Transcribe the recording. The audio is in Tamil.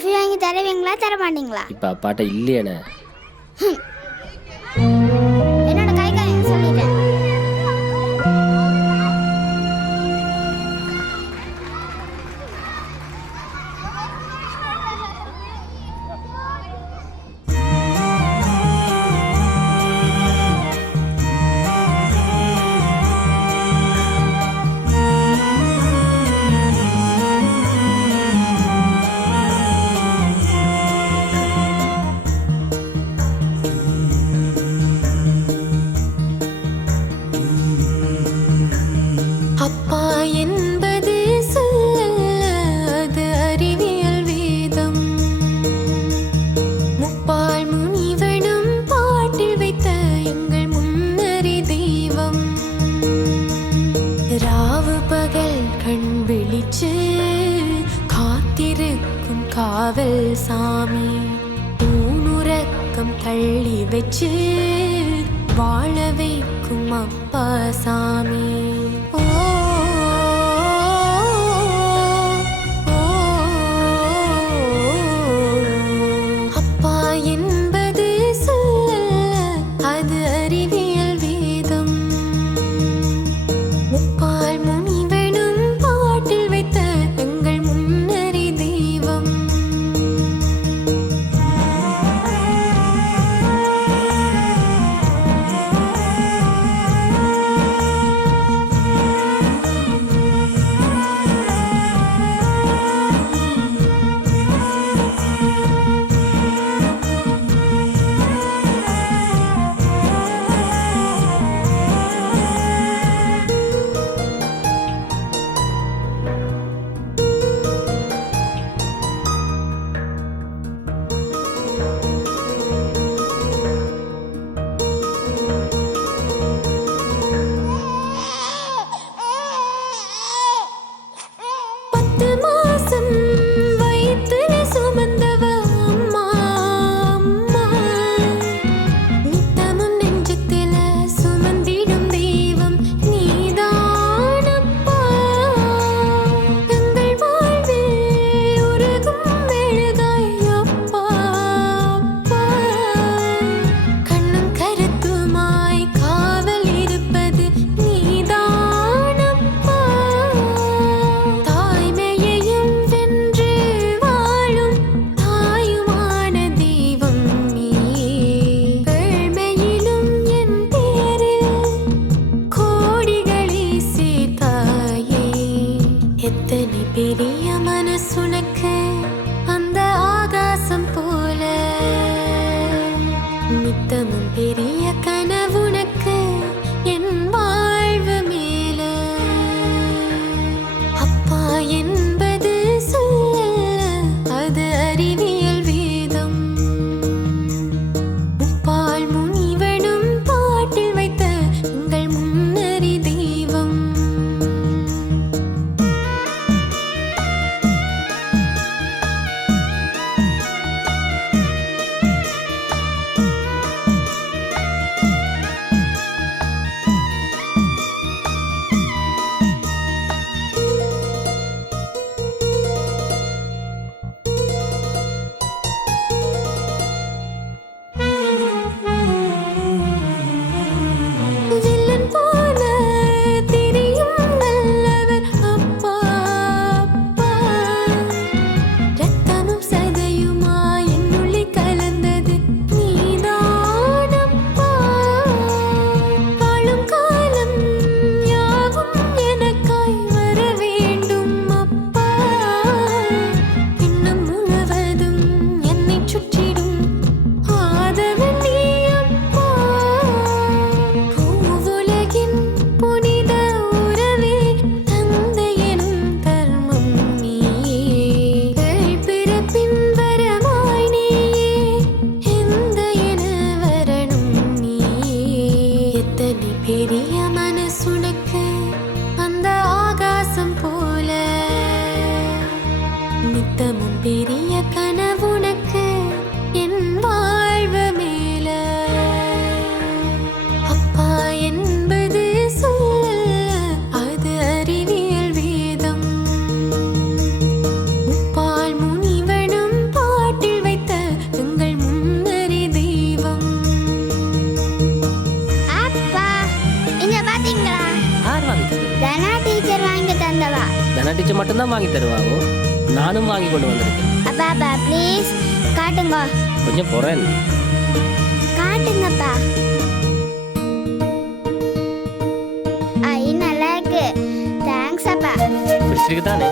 காஃபி வாங்கி தருவீங்களா தர மாட்டீங்களா? இப்போ அப்பாட்ட இல்லையானே. என்னோட கை காயம் சொல்லிட்டேன். காவல் சாமி ஊனுறக்கம் தள்ளி வச்சு வாழ வைக்கும் அப்பா சாமி. அப்பா என்பது சொல்ல அது அறிவியல் வேதம். முப்பால் முனிவனும் பாட்டில் வைத்த எங்கள் முன்னறி தெய்வம். பெரிய மனசுனக்கு அந்த ஆகாசம் போல நித்தமும் பெரிய கனவுனக்கு என் வாழ்வு மேல. அப்பா என்பது சொல்ல அது அறிவியல் வேதம். முப்பால் முனிவனும் பாட்டில் வைத்த எங்கள் முன்னறி தெய்வம். தனா டீச்சர் வாங்கி தந்தவா. தனா டீச்சர் மட்டும்தான் வாங்கி தருவாங்க. நானும் வாங்கி கொண்டு வந்திருக்கேன். அப்பா அப்பா ப்ளீஸ் காட்டுங்க. கொஞ்சம் போறேன். காட்டுங்கப்பா. ஐ நல்லா இருக்கு. தேங்க்ஸ் அப்பா. பிடிச்சிருக்கு தானே?